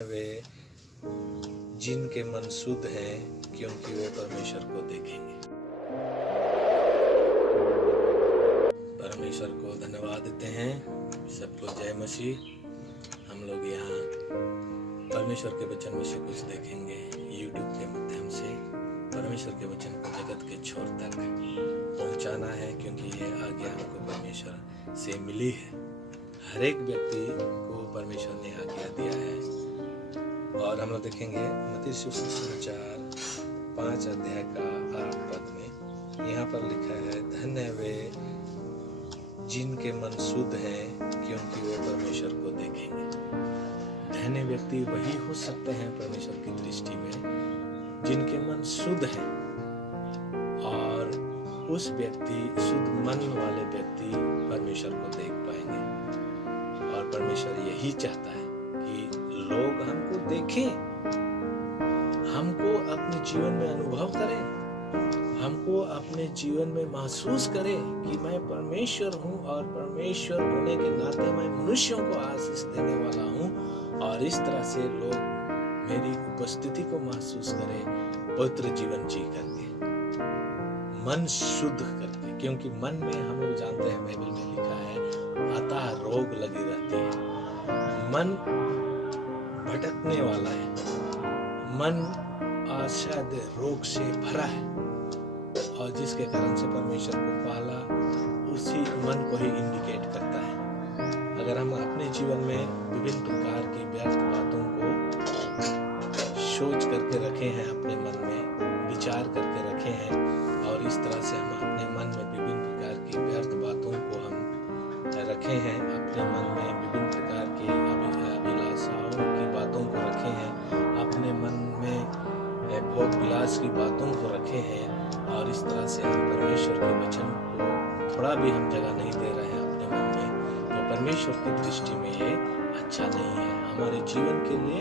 वे जिनके मन शुद्ध हैं क्योंकि वे परमेश्वर को देखेंगे। परमेश्वर को धन्यवाद देते हैं। सबको जय मसीह। हम लोग यहाँ परमेश्वर के वचन में से कुछ देखेंगे यूट्यूब के माध्यम से। परमेश्वर के वचन को जगत के छोर तक पहुँचाना है क्योंकि ये आज्ञा हमको परमेश्वर से मिली है। हर एक व्यक्ति को परमेश्वर ने आज्ञा दिया है। और हम लोग देखेंगे मत्ती सुसमाचार 5 अध्याय का 8 पद में यहाँ पर लिखा है, धन्य वे जिनके मन शुद्ध हैं क्योंकि वे परमेश्वर को देखेंगे। धन्य व्यक्ति वही हो सकते हैं परमेश्वर की दृष्टि में जिनके मन शुद्ध हैं। और उस व्यक्ति, शुद्ध मन वाले व्यक्ति परमेश्वर को देख पाएंगे। और परमेश्वर यही चाहता है कि लोग हमको देखें, हमको अपने जीवन में अनुभव करें, हमको अपने जीवन में महसूस करें कि मैं परमेश्वर हूँ और परमेश्वर होने के नाते मैं मनुष्यों को आशीष देने वाला हूँ। और इस तरह से लोग मेरी उपस्थिति को महसूस करें पवित्र जीवन जी करके, मन शुद्ध करके। क्योंकि मन में हम लोग जानते हैं, बाइबल में लिखा है, अतः रोग लगी रहती है। मन भटकने वाला है, मन शायद रोग से भरा है। और जिसके कारण से परमेश्वर को पहला उसी मन को ही इंडिकेट करता है। अगर हम अपने जीवन में विभिन्न प्रकार की व्यर्थ बातों को सोच करके रखे हैं, अपने मन में विचार करके रखे हैं, और इस तरह से हम अपने मन में विभिन्न प्रकार की व्यर्थ बातों को हम रखे हैं, अपने मन में विभिन्न प्रकार की अभिलाषाओं की बातों को रखे हैं, अपने मन में भोग विलास की बातों को रखे हैं। और इस तरह से हम परमेश्वर के वचन को थोड़ा भी हम जगह नहीं दे रहे हैं अपने मन में, तो परमेश्वर की दृष्टि में ये अच्छा नहीं है। हमारे जीवन के लिए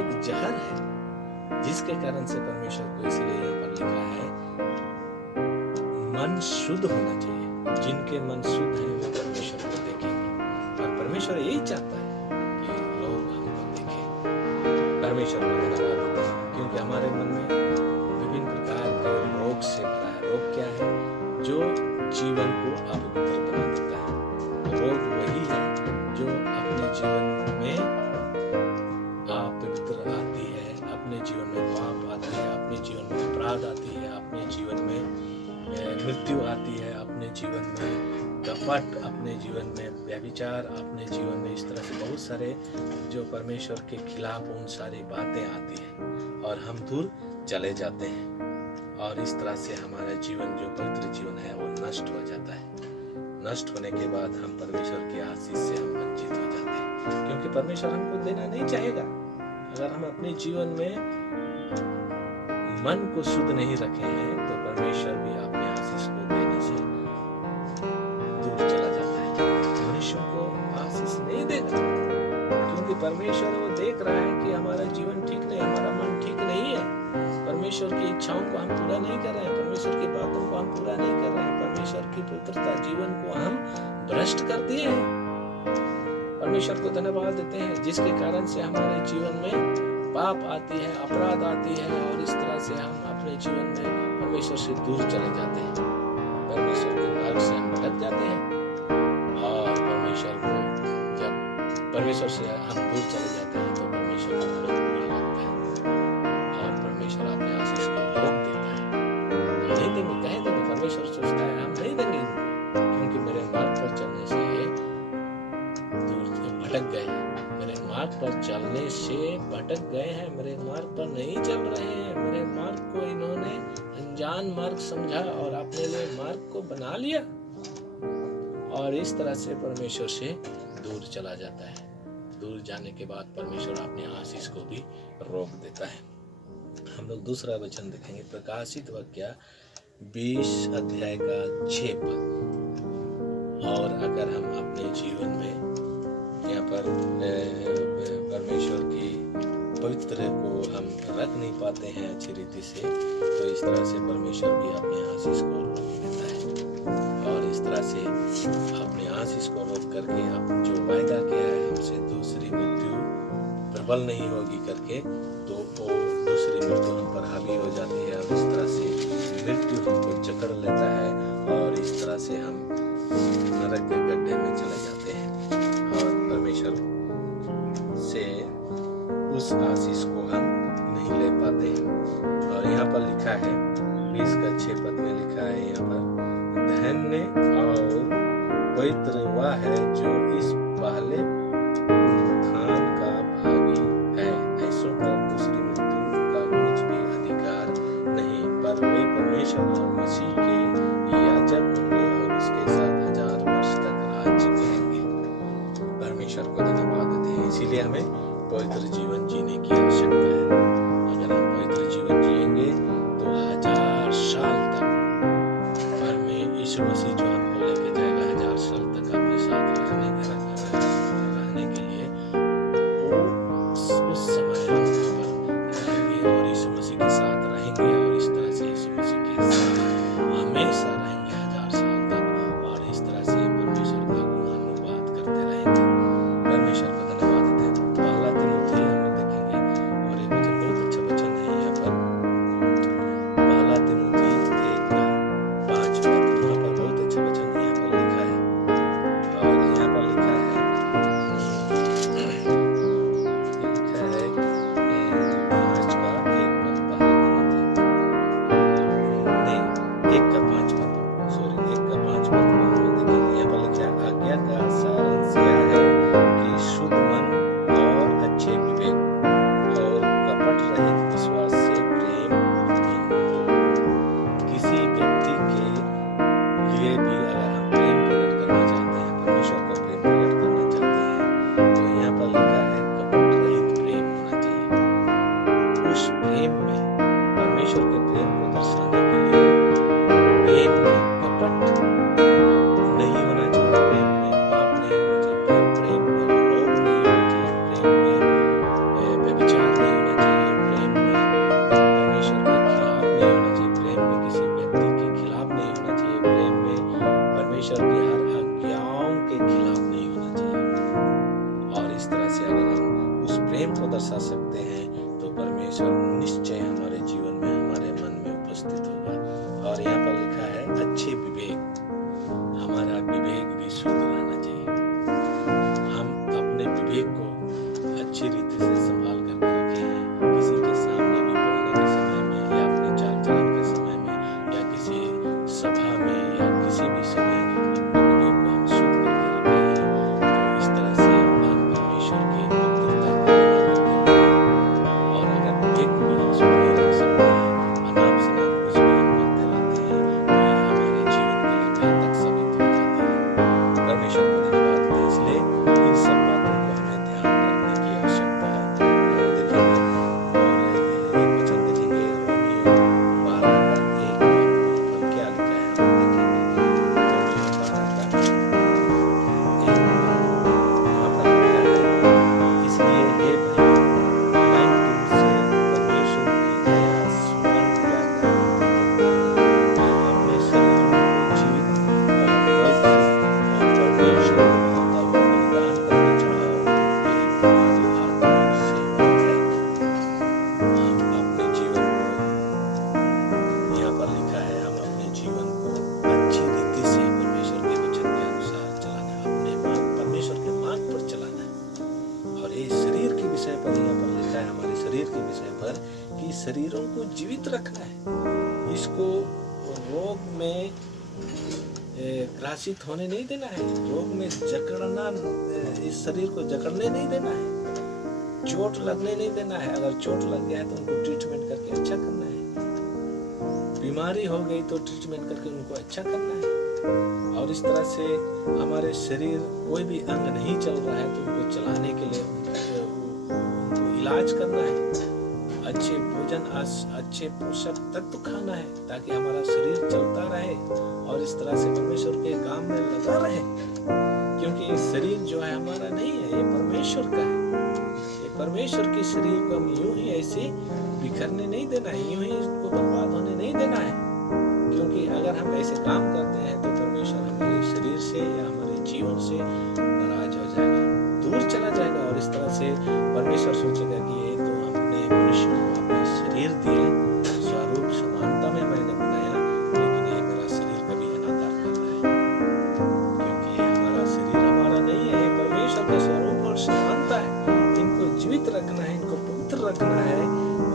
एक जहर है, जिसके कारण से परमेश्वर को इसलिए यहाँ पर लिखा है, मन शुद्ध होना चाहिए। जिनके मन शुद्ध हैं वे परमेश्वर को देखेंगे। और परमेश्वर यही चाहता है कि लोग हमको देखें। परमेश्वर को धन्यवाद देते हैं क्योंकि हमारे मन में विभिन्न प्रकार के रोग से भरा है। रोग क्या है? जो जीवन को अपवित्र बना देता है। रोग वही है जो अपने जीवन में अपवित्र आती है, अपने जीवन में पाप आती है, अपने जीवन में अपराध आती है, अपने जीवन में मृत्यु आती है, अपने जीवन में कपट, अपने जीवन में व्यभिचार, अपने जीवन में इस तरह से बहुत सारे जो परमेश्वर के खिलाफ उन सारी बातें आती हैं और हम दूर चले जाते हैं। और इस तरह से हमारा जीवन जो पवित्र जीवन है वो नष्ट हो जाता है। नष्ट होने के बाद हम परमेश्वर की आशीष से हम वंचित हो जाते हैं, क्योंकि परमेश्वर हमको देना नहीं चाहेगा। अगर हम अपने जीवन में मन को शुद्ध नहीं रखे हैं तो परमेश्वर भी अपने आशीष को देने से दूर चला जाता है। मनुष्यों को आशीष नहीं देगा, क्योंकि परमेश्वर वो देख रहा है कि हमारा जीवन ठीक नहीं, हमारा मन ठीक नहीं है। परमेश्वर की इच्छाओं को हम पूरा नहीं कर रहे हैं, परमेश्वर की बातों को हम पूरा नहीं कर रहे हैं, परमेश्वर की पवित्रता जीवन को हम भ्रष्ट कर दिए हैं। परमेश्वर को धन्यवाद देते हैं, जिसके कारण से हमारे जीवन में पाप आती है, अपराध आती है, और इस तरह से हम अपने जीवन में परमेश्वर से दूर चले जाते हैं। परमेश्वर के मार्ग से हम भटक जाते हैं। और परमेश्वर को जब परमेश्वर से हम दूर चले जाते हैं तो परमेश्वर को बहुत बुरा लगता है और परमेश्वर अपने आशीष को रोक देता है। नहीं देंगे, कहे देंगे। परमेश्वर सोचता है हम नहीं देंगे, क्योंकि मेरे मार्ग पर चलने से ये दूर भटक गए हैं, मेरे मार्ग पर चलने से भटक गए हैं, मेरे मार्ग पर नहीं चल रहे हैं। मेरे मार्ग को इन्होंने अनजान मार्ग समझा और अपने लिए मार्ग को बना लिया, और इस तरह से परमेश्वर से दूर चला जाता है। दूर जाने के बाद परमेश्वर अपने आशीष को भी रोक देता है। हम लोग दूसरा वचन देखेंगे, प्रकाशित वाक्य 20 अध्याय का 6 पद। और अगर हम अपने जीवन में यहाँ पर परमेश्वर की पवित्र को हम रख नहीं पाते हैं अच्छी रीति से, तो इस तरह से परमेश्वर भी अपने आशीष को रोक देता है। और इस तरह से अपने आशीष को रोक करके अब जो वायदा किया है हमसे, दूसरी मृत्यु प्रबल नहीं होगी करके, तो वो दूसरी मृत्यु हम पर हावी हो जाती है और इस तरह से मृत्यु हमको जकड़ लेता है और इस तरह से हम नरक के गड्ढे में चले जाते हैं और परमेश्वर से उस आशीष को हम नहीं ले पाते हैं। और यहाँ पर लिखा है 20 का 6 पद में लिखा है यहाँ पर, धन्य और पवित्र वह है जो इस पहले उत्थान का भागी है, ऐसों पर दूसरी मृत्यु का कुछ भी अधिकार नहीं, पर वे परमेश्वर और मसीह के याजक होंगे और उसके साथ 1000 वर्ष तक राज्य करेंगे। परमेश्वर को धन्यवाद देते हैं। इसीलिए हमें पवित्र जीवन जीने की आवश्यकता है। अगर हम पवित्र जीवन जिएंगे तो 1000 साल तक यीशु मसीह जो हमको लेके जाएगा 1000 साल तक अपने साथ रहने के लिए, वो उस समय हम रहेंगे और यीशु मसीह के साथ रहेंगे और इस तरह से यीशु मसीह के साथ हमेशा रहेंगे 1000 साल तक और इस तरह से परमेश्वर का गुणानुवाद करते रहेंगे। परमेश्वर का धन्यवाद देते हैं। पहला तीमुथी हम देखेंगे और ये वचन बहुत अच्छा वचन है यहाँ पर, पहला तीमुथी 1:5 दर्शा सकते हैं तो परमेश्वर निश्चय हमारे जीवन में, हमारे मन में उपस्थित होगा। और यहाँ पर लिखा है अच्छे विवेक, हमारा विवेक भी शुद्ध रहना चाहिए। हम अपने विवेक को अच्छी रीति से संभाल करके रखे हैं, किसी के सामने भी बोलने के समय में या अपने चाल चलन के समय में या किसी सभा में या किसी भी समय अपने विवेक को हम शुद्ध करके रखे हैं। तो इस तरह से हम परमेश्वर की पवित्रता को और अगर विवेक को भी हम शुद्ध नहीं रख सकते हैं, अनाप शनाप कुछ भी हम करते रहते हैं, तो ये हमारे जीवन के लिए घातक साबित हो जाता है। परमेश्वर को धन्यवाद देते हैं। इसलिए इन सब बातों को हमें ध्यान रखने की आवश्यकता है। देखेंगे और एक वचन देखेंगे रोमियो 12:1 पर क्या लिखा है हम देखेंगे। रोमियो 12:1 वहाँ पर लिखा है, इसलिए हे भाई मैं तुमसे परमेश्वर की दया स्मरण करता हूँ, मैं अपने शरीर को जीवित और पवित्र और परमेश्वर को भाता हुआ बलिदान करना चाहा हूँ, यही तुम्हारी आत्मिक सेवा है। हम अपने जीवन को, यहाँ पर लिखा है, हम अपने जीवन को अच्छी रीति से परमेश्वर के वचन के अनुसार चलाना, अपने मार्ग परमेश्वर के मार्ग पर चलाना है। और ये शरीर के विषय पर यहाँ पर लिखा है, हमारे शरीर के विषय पर, कि शरीरों को जीवित रखना है, इसको रोग में ग्रासित होने नहीं देना है, रोग में जकड़ना, इस शरीर को जकड़ने नहीं देना है, चोट लगने नहीं देना है। अगर चोट लग गया है तो उनको ट्रीटमेंट करके अच्छा करना है, बीमारी हो गई तो ट्रीटमेंट करके उनको अच्छा करना है। और इस तरह से हमारे शरीर कोई भी अंग नहीं चल रहा है तो उनको चलाने के लिए उनको इलाज करना है, अच्छे भोजन, अच्छे पोषक तत्व खाना है ताकि हमारा शरीर चलता रहे और इस तरह से परमेश्वर के काम में लगा रहे। क्योंकि ये शरीर जो है हमारा नहीं है, ये परमेश्वर का है। ये परमेश्वर के शरीर को हम यूं ही ऐसे बिखरने नहीं देना है, यूं ही इसको बर्बाद होने नहीं देना है। क्योंकि अगर हम ऐसे काम करते हैं तो परमेश्वर हमारे शरीर से या हमारे जीवन से नाराज हो जाएगा, दूर चला जाएगा। और इस तरह से परमेश्वर सोचेगा कि ये तो हमने मनुष्य को अपना शरीर दिए, स्वरूप समानता में मैंने बनाया, लेकिन ये मेरा शरीर कभी अनादर कर रहा है, क्योंकि ये हमारा शरीर हमारा नहीं है, परमेश्वर का स्वरूप और समानता है। इनको जीवित रखना है, इनको पवित्र रखना है,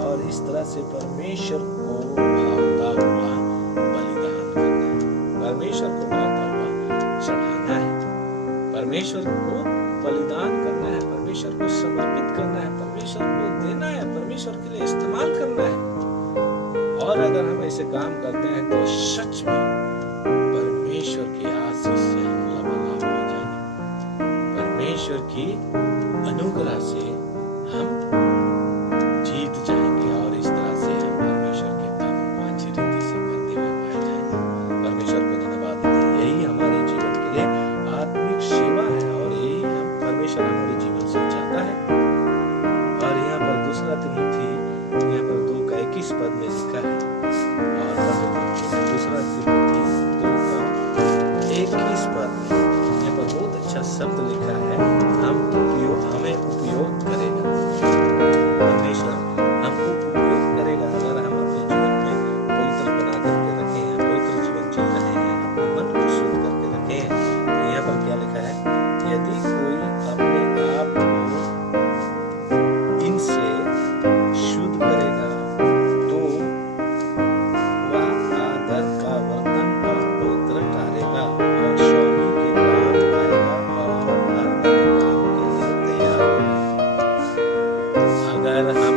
और इस तरह से परमेश्वर को भावता हुआ बलिदान करना है, परमेश्वर को भावता हुआ चढ़ाना है, परमेश्वर को बलिदान करना है, परमेश्वर को समर्पित करना है, परमेश्वर को देना है, परमेश्वर के लिए इस्तेमाल करना है। और अगर हम ऐसे काम करते हैं तो सच में परमेश्वर की आशीष से हम लबालब हो जाएंगे, परमेश्वर की अनुग्रह से हम जीत जाएंगे, और इस तरह से हम परमेश्वर के काम को अच्छी रीति से करते हुए पाए जाएंगे। परमेश्वर को धन्यवाद देते हैं। यही हमारे जीवन के लिए आत्मिक सेवा है, और यही हम परमेश्वर हमारे जीवन से चाहता है। और यहाँ पर दूसरा तिमोथी, यहाँ पर 2:21 पद में लिखा है, और दूसरा तिमोथी 2:21 पद में यहाँ पर बहुत अच्छा शब्द लिखा है, हमें उपयोग करेगा परमेश्वर, हमको उपयोग करेगा अगर हम अपने जीवन में पवित्र बना करके रखे हैं, पवित्र जीवन जी रहे हैं, अपने मन को शुद्ध करके रखे हैं। तो यहाँ पर क्या लिखा है, यदि कोई अपने आप को इनसे शुद्ध करेगा तो वह आदर का वर्तन और पवित्र ठहरेगा, और स्वामी के काम आएगा, और हर काम के लिए तैयार होगा। अगर हम